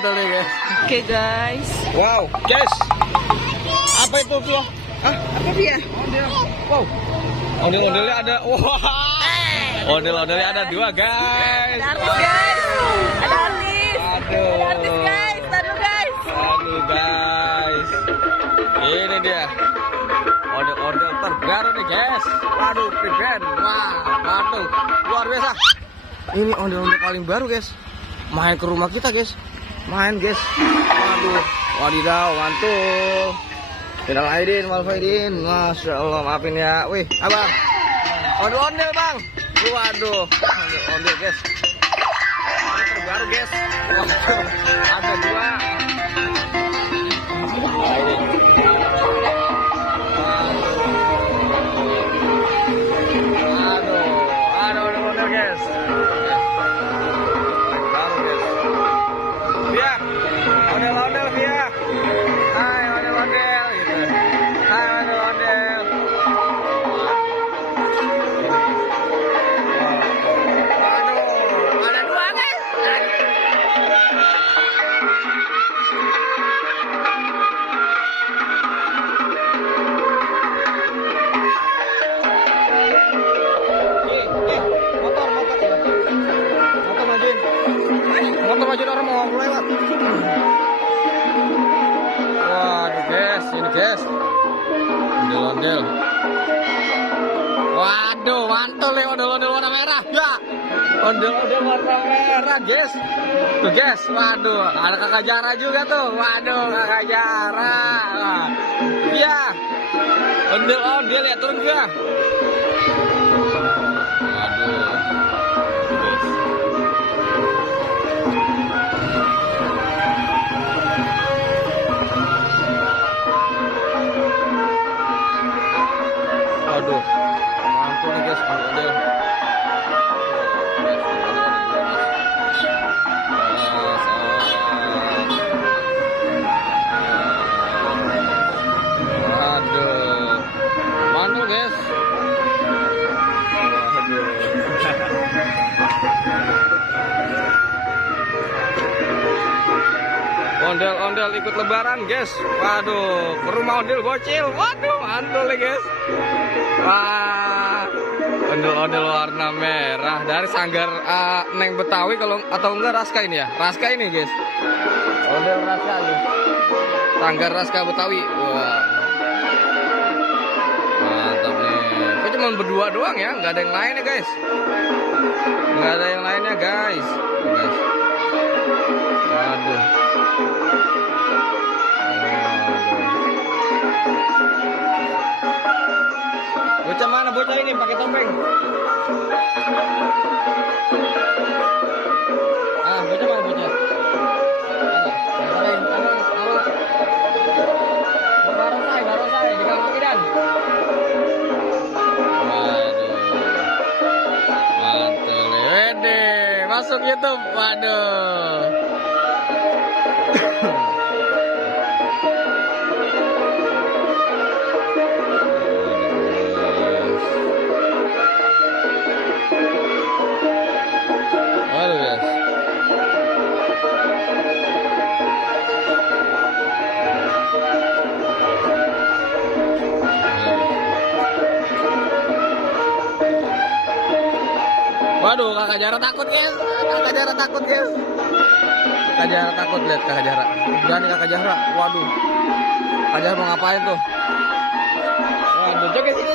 mantul ya guys. Oke guys. Wow, guys. Apa itu Via? Hah? Apa dia? Wow. Ondel-ondelnya ada. Wah. Ondel-ondelnya ada 2 guys. Ada artis guys. Ada artis. Aduh. Ada artis guys. Aduh guys. Aduh guys. Ini dia. Ondel-ondel terbaru nih guys. Waduh, keren. Wah, waduh. Luar biasa. Ini ondel-ondel paling baru guys. Main ke rumah kita guys. Main guys. Waduh. Wadidaw, mantul. Final Aidin, Malfaidin. Masya Allah, maafin ya. Wih, abang. Ondel-ondel bang. Waduh. Ondel-ondel guys. Ini terbaru guys. Waduh. Ada 2. Aduh, ondel-ondel guys. Baru guys. Via, ondel-ondel Via. Hai ondel-ondel gitu. Hai ondel-ondel. Waduh, ada 2 guys. Motor majuin orang mau lewat. Waduh guys, ini guys. Ondel-ondel. Waduh, mantul nih ondel-ondel warna merah. Ya. Ondel-ondel warna merah, guys. Tuh guys, waduh, ada Kakak Jara juga tuh. Waduh, Kakak Jara. Ya. Ondel-ondel ya turun ya. Waduh. Aduh, mantul nih guys, ondel. Aduh, mantul guys. Aduh. Ondel-ondel ikut lebaran guys. Waduh, ke rumah ondel bocil. Waduh, mantul nih guys. Wah, ondel-ondel warna merah dari Sanggar Neng Betawi kalau atau enggak Raska ini ya? Raska ini guys. Ondel Raska guys. Sanggar Raska Betawi. Wah. Mantap nih. Kok cuma berdua doang ya? Nggak ada yang lain ya guys. Nggak ada yang lainnya guys. Guys. Waduh. Bocah mana bocah ini pakai topeng? Ah, bocah mana bocah? Barosai di Kang Makidan. Waduh. Mantul. Wede, masuk YouTube. Waduh. Waduh, Kakak Jara takut guys. Kakak Jara takut guys. Kakak Jara takut, lihat Kakak Jara. Berani Kakak Jara. Waduh. Kakak Jara mau ngapain tuh? Waduh, joget sini.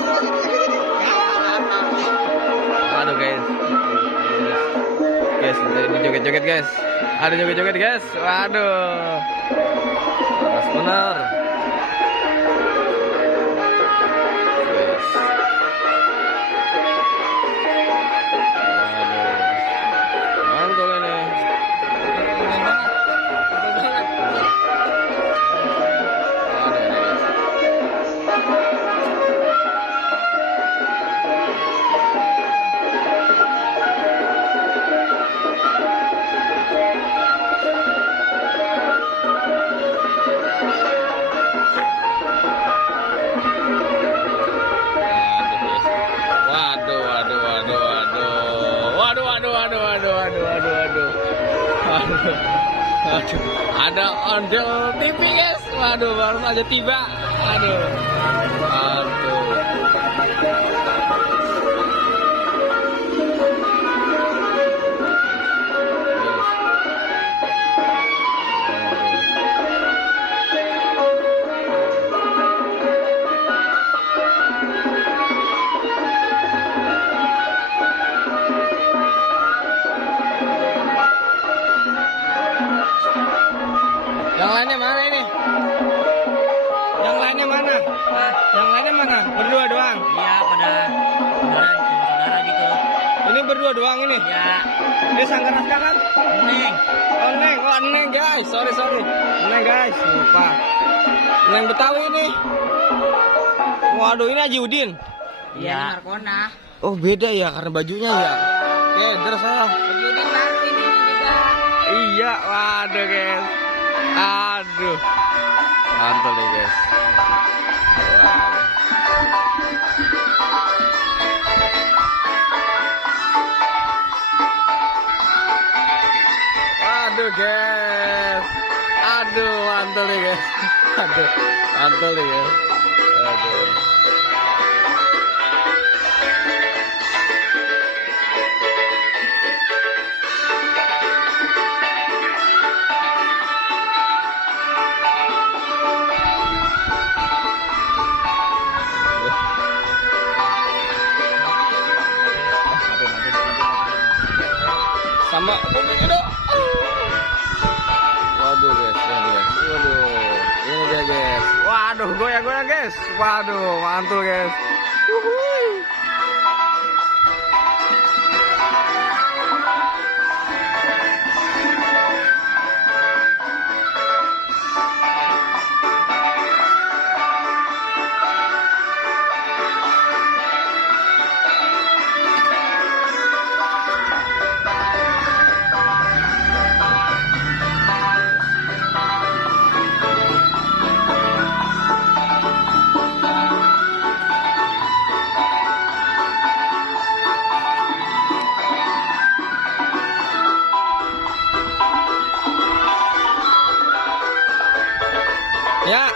Waduh guys. Guys, ini joget-joget guys. Ada joget-joget guys. Waduh. Panas bener. Waduh. Aduh, ada ondel TV guys. Waduh, baru saja tiba. Aduh. Aduh. Yang lainnya mana ini? Yang lainnya mana? Yang lainnya mana? Berdua doang? Iya, pada saudara gitu. Ini berdua doang ini? Ya, Ini Sanggar Naskah kan? Neng. Oh Neng, oh Neng guys, sorry. Neng guys, lupa. Neng Betawi ini. Waduh, ini Haji Udin. Iya. Markona. Oh beda ya, karena bajunya ya. Keder saya. Jadi Martin ini juga. Iya, waduh guys. Aduh. Mantul nih guys. Wow. Aduh guys. Aduh, mantul nih guys. Aduh, mantul nih guys. Aduh. Sama ini dong. Waduh guys, waduh. Ini dia guys. Waduh, goyang-goyang guys. Waduh, mantul guys. Wuhui. Ya.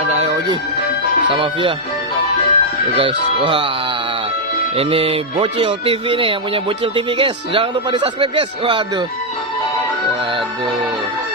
Ada Ayoji sama Via. Tuh guys, wah. Ini Bocil TV nih, yang punya Bocil TV guys. Jangan lupa di-subscribe guys. Waduh. Waduh.